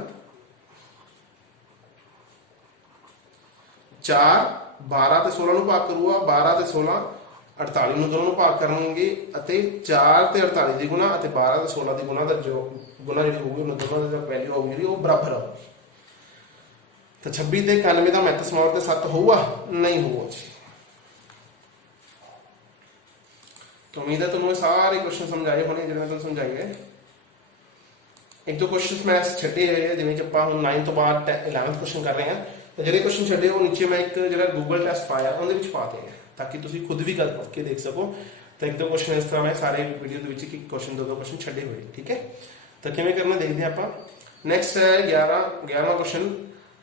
4 12 ਤੇ 16 ਨੂੰ ਭਾਗ ਕਰੂਗਾ, 12 ਤੇ 16 48 ਨੂੰ ਦੋਨੋਂ ਭਾਗ ਕਰਨਗੇ ਅਤੇ 4 ਤੇ 48 ਦੀ ਗੁਣਾ ਅਤੇ 12 ਤੇ 16 ਦੀ ਗੁਣਾ ਦਾ ਜੋ ਗੁਣਾ ਜਿਹੜੀ ਹੋਊਗੀ ਉਹਨਾਂ ਦੋਨਾਂ ਦੀ ਵੈਲਿਊ ਆਊਗੀ ਜਿਹੜੀ ਉਹ ਬਰਾਬਰ ਆਊਗੀ। ਤਾਂ 26 ਤੇ 91 ਦਾ ਮਹੱਤਵ ਸਮਾਵਰਤ 7 ਹੋਊਗਾ, ਨਹੀਂ ਹੋਊਗਾ ਜੀ। तो उम्मीद है तुम्हें सारे क्वेश्चन समझाए होने जिन्हें तुम समझाइए। एक दो क्वेश्चन मैं छड्डे हुए हैं जिवें ਆਪਾਂ ਹੁਣ 9 ਤੋਂ ਬਾਅਦ 11th क्वेश्चन कर रहे हैं, तो ਜਿਹੜੇ क्वेश्चन ਛੱਡੇ ਉਹ ਨੀਚੇ ਮੈਂ ਇੱਕ ਜਿਹੜਾ ਗੂਗਲ ਟੈਸਟ ਪਾਇਆ ਉਹਦੇ ਵਿੱਚ ਪਾ ਦਿਆਂਗਾ ਤਾਂ ਕਿ ਤੁਸੀਂ ਖੁਦ ਵੀ ਕਰਕੇ ਦੇਖ ਸਕੋ। ਤਾਂ ਇੱਕ ਦੋ क्वेश्चन ਇਸ ਤਰ੍ਹਾਂ ਮੈਂ ਸਾਰੇ ਵੀਡੀਓ ਦੇ ਵਿੱਚ ਇੱਕ क्वेश्चन ਦੋ क्वेश्चन ਛੱਡੇ ਹੋਏ। ਠੀਕ ਹੈ, ਤਾਂ ਕਿਵੇਂ ਕਰਨਾ ਦੇਖਦੇ ਆਪਾਂ। ਨੈਕਸਟ ਹੈ 11ਵਾਂ क्वेश्चन,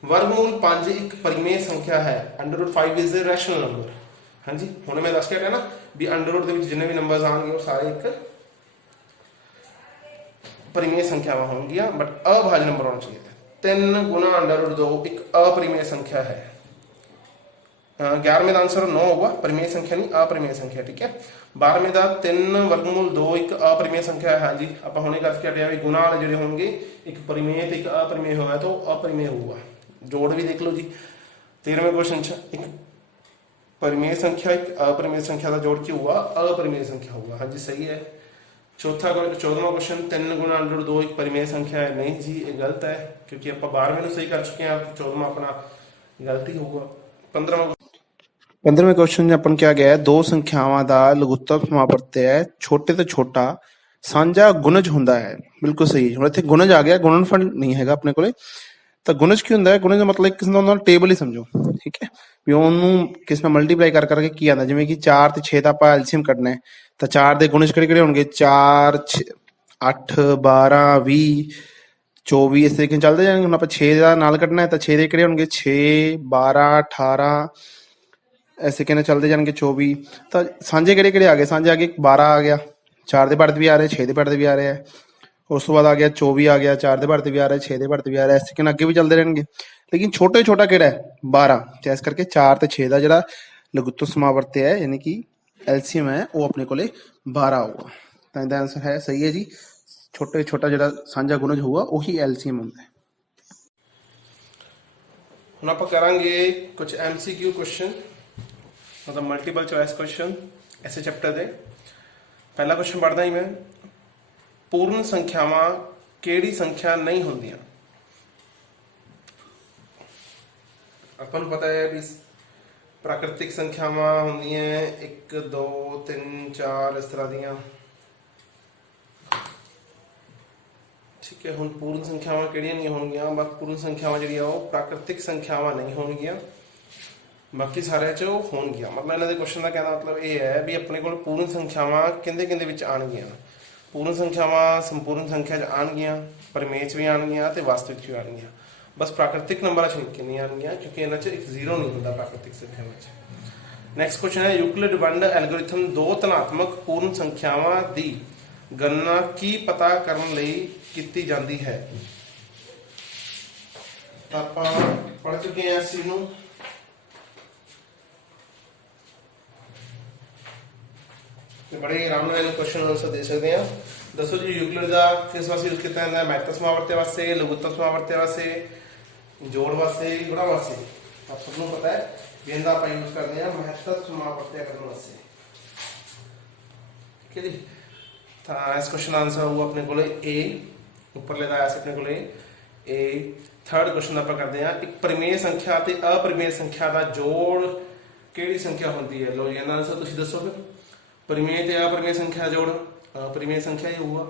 वर्गमूल 5 ਇੱਕ ਪਰਿਮੇय ਸੰਖਿਆ ਹੈ, √5 इज अ रैशनल नंबर। हाँ जी, ਹੁਣ ਮੈਂ ਦੱਸ ਕੇ ਹਟਿਆ ਨਾ ਵੀ ਅੰਡਰ ਦੇ ਵਿੱਚ ਜਿੰਨੇ ਵੀ ਨੰਬਰਸ ਆਣਗੇ ਉਹ ਸਾਰੇ ਇੱਕ परिमेय संख्यावां होंगी, बट अभाज्य नंबर होना चाहिए। 3 गुना √2 एक अपरिमेय संख्या है। 11वें का आंसर 9 होगा, परिमेय संख्या नहीं अपरिमेय संख्या। ठीक है, 12वें का 3 वर्गमूल 2 एक अपरिमेय संख्या है। हाँ जी, आप हुणे करके हटे भी गुणा वाले जो होंगे एक परिमेय तो एक अपरिमेय होगा तो अपरिमेय होगा। जोड़ भी देख लो जी। 13वें क्वेश्चन एक परिमेय संख्या एक अपरिमेय संख्या का जोड़ के हुआ अपरिमेय संख्या होगा। हाँ जी सही है। 14वां क्वेश्चन 3 गुना √2 एक परिमेय संख्या है। नहीं जी ये गलत है क्योंकि आप 12वें में सही कर चुके हैं, 14वां अपना गलती होगा। 15वें क्वेश्चन अपन क्या गया है, दो संख्यावां दा लघुत्तम समावर्त है छोटे तो छोटा साझा गुणज हुंदा है। बिल्कुल सही। हुण इत्थे गुणज आ गया, गुणनफल नहीं हैगा अपने कोले। ਤਾਂ ਗੁਣਜ ਕੀ ਹੁੰਦਾ ਹੈ? ਗੁਣਜ ਦਾ ਮਤਲਬ ਇੱਕ ਕਿਸਮ ਦਾ ਟੇਬਲ ਹੀ ਸਮਝੋ। ਠੀਕ ਹੈ, ਵੀ ਉਹਨੂੰ ਕਿਸ ਨਾਲ ਮਲਟੀਪਲਾਈ ਕਰ ਕਰਕੇ ਕੀ ਆਉਂਦਾ। ਜਿਵੇਂ ਕਿ 4 ਤੇ 6 ਦਾ ਆਪਾਂ ਐਲਸੀਐਮ ਕੱਢਣਾ ਹੈ ਤਾਂ 4 ਦੇ ਗੁਣਜ ਕਿਹੜੇ ਕਿਹੜੇ ਹੋਣਗੇ? 4 8 12 20 24 ਇਸ ਤਰੀਕੇ ਨਾਲ ਚੱਲਦੇ ਜਾਣਗੇ। ਹੁਣ ਆਪਾਂ 6 ਦਾ ਨਾਲ ਕੱਢਣਾ ਹੈ ਤਾਂ 6 ਦੇ ਕਿਹੜੇ ਹੋਣਗੇ? 6 12 18 ਇਸ ਤਰੀਕੇ ਨਾਲ ਚੱਲਦੇ ਜਾਣਗੇ 24। ਤਾਂ ਸਾਂਝੇ ਕਿਹੜੇ ਕਿਹੜੇ ਆ ਗਏ? ਸਾਂਝੇ ਆ ਗਏ 12 ਆ ਗਿਆ, 4 ਦੇ ਪੜ੍ਹਦੇ ਵੀ ਆ ਰਹੇ, 6 ਦੇ ਪੜ੍ਹਦੇ ਵੀ ਆ ਰਹੇ ਹੈ। ਉਸ ਤੋਂ ਬਾਅਦ ਆ ਗਿਆ 24 ਆ ਗਿਆ, 4 ਦੇ ਪੜ੍ਹਦੇ ਵੀ ਆ ਰਿਹਾ, 6 ਦੇ ਪੜ੍ਹਦੇ ਵੀ ਆ ਰਿਹਾ। ਇਸ ਤਰੀਕੇ ਨਾਲ ਅੱਗੇ ਵੀ ਚੱਲਦੇ ਰਹਿਣਗੇ। ਲੇਕਿਨ ਛੋਟੇ ਛੋਟਾ ਕਿਹੜਾ ਹੈ? 12। ਤੇ ਇਸ ਕਰਕੇ 4 ਤੇ 6 ਦਾ ਜਿਹੜਾ ਲਘੁੱਤਮ ਸਮਾਵਰਤ ਹੈ ਯਾਨੀ ਕਿ ਐਲਸੀਐਮ ਹੈ ਉਹ ਆਪਣੇ ਕੋਲੇ 12 ਆਊਗਾ। ਤਾਂ ਇਹਦਾ ਆਨਸਰ ਹੈ ਸਹੀ ਹੈ ਜੀ। ਛੋਟੇ ਛੋਟਾ ਜਿਹੜਾ ਸਾਂਝਾ ਗੁਣਜ ਹੋਊਗਾ ਉਹੀ ਐਲਸੀਐਮ ਹੁੰਦਾ ਹੈ। ਹੁਣ ਆਪਾਂ ਕਰਾਂਗੇ ਕੁਝ ਐਮਸੀਕਿਊ ਕੁਐਸਚਨ, ਮਤਲਬ ਮਲਟੀਪਲ ਚੋਇਸ ਕੁਐਸਚਨ ਐਸੇ ਚੈਪਟਰ ਦੇ। ਪਹਿਲਾ ਕੁਐਸਚਨ ਪੜ੍ਹਦਾ ਹੀ ਮੈਂ, पूर्ण संख्यावां केड़ी संख्या नहीं होंदियां? अपन पता है भी प्राकृतिक संख्यावां होंदियां 1 2 3 4 इस तरह दियां। ठीक है, हुण पूर्ण संख्यावां किहड़ियां नहीं होणगीਆਂ, बाकी पूर्ण संख्यावां ਜਿਹੜੀਆਂ ਉਹ प्राकृतिक संख्यावां नहीं होणगीਆਂ, बाकी सारे च ਉਹ ਹੋਣਗੀਆਂ। मतलब ਇਹਨਾਂ ਦੇ क्वेश्चन ਦਾ कहना मतलब ਇਹ है भी अपने कोल पूर्ण संख्यावां किंदे किंदे विच आणगीਆਂ। पूर्ण संख्यावां संपूर्ण संख्या च आणगीਆਂ, परिमेय च भी आणगीਆਂ ते वास्तविक च भी आणगीਆਂ। बस प्राकृतिक नंबर च नहीं आणगीਆਂ क्योंकि इन्हां च एक जीरो नहीं होंदा प्राकृतिक संख्यावां च। नैक्सट क्वेश्चन है यूक्लिड वंड एल्गोरिथम दो धनात्मक पूर्ण संख्यावां दी गणना की पता करन लई कीती जांदी है। आपां पढ़ चुके हैं इस चीज नूं। बड़े आराम नाल क्वेश्चन आंसर दे सकते हैं। दसो जी यूक्लिड का किस वास्ते यूज किया जाता है? मैथ समावर्त वास्ते, लघुत्तम समावर्त वास्ते, जोड़ वास्ते, गुणा वास्ते। आप सबको पता है भी इनका आप यूज करते हैं मैथ समावर्त करने वास्ते। ठीक है जी, तो इस क्वेश्चन आंसर होगा अपने को ए, ऊपर लेता है अपने को ए। थर्ड क्वेश्चन आप करते हैं, एक परिमेय संख्या ते अपरिमेय संख्या का जोड़ किहड़ी संख्या होती है? लो जी इनका आंसर तुसीं दसो फिर। परिमेय ते अपरिमेय संख्या जोड़ अपरिमेय संख्या ही होगा।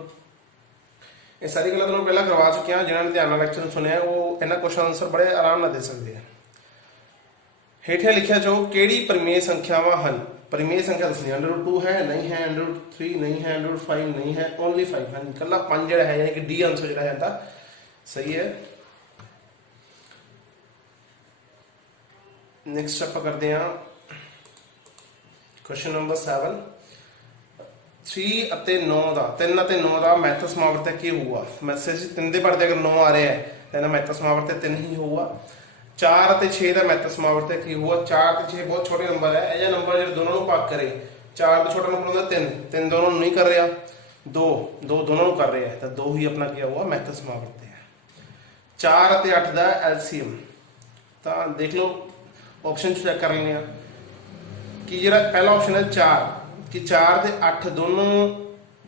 ये सारी गल्लां तुहानूं पहलां करवा चुके हैं, जिन्होंने ध्यान नाल लेक्चर सुनिया वो इन्हां क्वेश्चन आंसर बड़े आराम नाल दे सकते हैं। हेठे लिखिया जो किहड़ी परिमेय संख्यावां हन? परिमेय संख्या दसनी, √2 है नहीं है, √3 नहीं है, √5 नहीं है, ओनली 5 है। कल्ला 5 जिहड़ा है यानी कि डी आंसर जिहड़ा है तां सही है। नेक्स्ट आप करते हैं क्वेश्चन नंबर 7। 3 ਅਤੇ 9 ਦਾ 3 ਅਤੇ 9 ਦਾ ਮੈਥ ਸਮਾਵਰਤ ਕੀ ਹੋਊਗਾ? ਮੈਸੇਜ 3 ਦੇ ਪੜਦੇ ਅਗਰ 9 ਆ ਰਿਹਾ ਹੈ ਤਾਂ ਇਹਦਾ ਮੈਥ ਸਮਾਵਰਤ 3 ਹੀ ਹੋਊਗਾ। 4 ਅਤੇ 6 ਦਾ ਮੈਥ ਸਮਾਵਰਤ ਕੀ ਹੋਊਗਾ? 4 ਤੇ 6 ਬਹੁਤ ਛੋਟੇ ਨੰਬਰ ਹੈ, ਇਹ ਜਿਹਾ ਨੰਬਰ ਜਿਹੜੇ ਦੋਨਾਂ ਨੂੰ ਭਾਗ ਕਰੇ। 4 ਤੋਂ ਛੋਟਾ ਨੰਬਰ ਹੁੰਦਾ 3, 3 ਦੋਨੋਂ ਨੂੰ ਨਹੀਂ ਕਰ ਰਿਹਾ, 2 ਦੋਨੋਂ ਨੂੰ ਕਰ ਰਿਹਾ, ਤਾਂ 2 ਹੀ ਆਪਣਾ ਕੀ ਹੋਊਗਾ? ਮੈਥ ਸਮਾਵਰਤ ਹੈ। 4 ਅਤੇ 8 ਦਾ ਐਲਸੀਐਮ ਤਾਂ ਦੇਖ ਲਓ, ਆਪਸ਼ਨ ਚੈੱਕ ਕਰ ਲੈਂਦੇ ਆ कि ਜਿਹੜਾ पहला ऑप्शन है 4 कि 4 ਤੇ 8 ਦੋਨੋਂ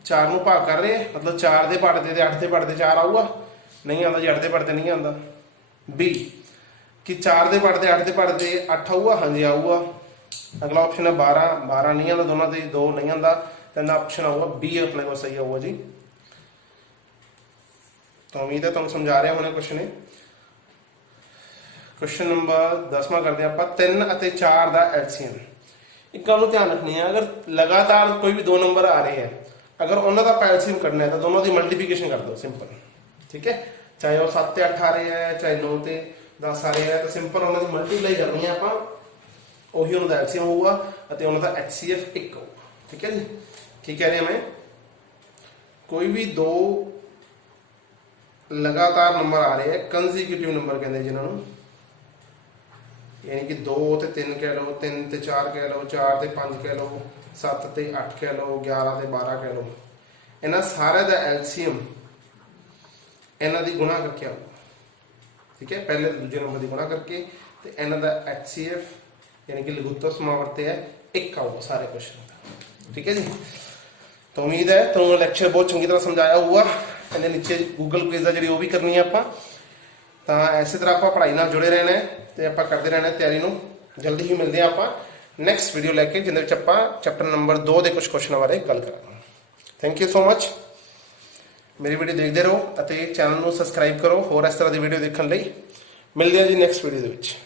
4 ਨੂੰ ਭਾਗ ਕਰ ਰਹੇ, मतलब 4 ਦੇ ਪੜਦੇ ਤੇ 8 ਦੇ ਪੜਦੇ 4 ਆਊਗਾ? ਨਹੀਂ ਆਉਂਦਾ ਜੀ, 8 ਦੇ ਪੜਦੇ ਨਹੀਂ ਆਉਂਦਾ। बी कि 4 ਦੇ ਪੜਦੇ 8 ਦੇ ਪੜਦੇ 8 ਆਊਗਾ? ਹਾਂਜੀ ਆਊਗਾ। अगला ऑप्शन है 12 12 नहीं आਉਂਦਾ ਦੋਨਾਂ ਦੇ, 2 नहीं आਉਂਦਾ, ਤਾਂ ਇਹਦਾ ऑप्शन ਆਊਗਾ बी अपने को सही ਆਊਗਾ जी। तो उम्मीद है तुहानूं समझा रहा होना क्वेश्चन। क्वेश्चन नंबर 10वां करते हैं आप 3 ਅਤੇ 4 ਦਾ एलसीएम। एक गल ध्यान रखनी है, अगर लगातार कोई भी दो नंबर आ रहे हैं, अगर उन्होंने का एलसीएम करना है तो दोनों की मल्टीप्लिकेशन कर दो, सिंपल। ठीक है, चाहे वो 7 ਤੇ 8 आ रहे हैं, चाहे 9 ਤੇ 10 आ रहे हैं, तो सिंपल उन्होंने मल्टीप्लाई करनी है आप, ਉਹੀ ਉਹਨਾਂ ਦਾ एलसीएम होगा ਅਤੇ ਉਹਨਾਂ ਦਾ HCF 1 होगा। ठीक है जी, की कह रहे हैं मैं, कोई भी दो लगातार नंबर आ रहे हैं, कंजीक्यूटिव नंबर कहते हैं जिन्होंने, यानी कि 2 ਤੇ 3 कह लो, 3 ਤੇ 4 कह लो, 4 ਤੇ 5 कह लो, 7 ਤੇ 8 कह लो, 11 ਤੇ 12 कह लो, इन्हां सारे ਦਾ एलसीएम इन्हां ਦੀ गुणा करके आऊगा। ठीक है, पहले दूसरे नंबर की गुणा करके ते इन्हां दा HCF यानी कि लघुत्तम समावर्त है 1 आऊगा सारे क्वेश्चन का। ठीक है जी, तो उम्मीद है तुहानूं लैक्चर बहुत चंगी तरह समझाया होगा। इहदे नीचे गूगल क्विज है जी वो भी करनी है आपां, तो इस तरह आप पढ़ाई नाल जुड़े रहना है तो आप करते रहना तैयारी नूं। जल्दी ही मिलते हैं आप नैक्सट वीडियो लैके जिहदे आप चैप्टर नंबर 2 के कुछ क्वेश्चनों बारे गल करांगे। Thank you so much. मेरी वीडियो देखते रहो और चैनल नूं सबसक्राइब करो होर इस तरह की वीडियो देखने लई। मिलते हैं जी नैक्सट वीडियो दे विच।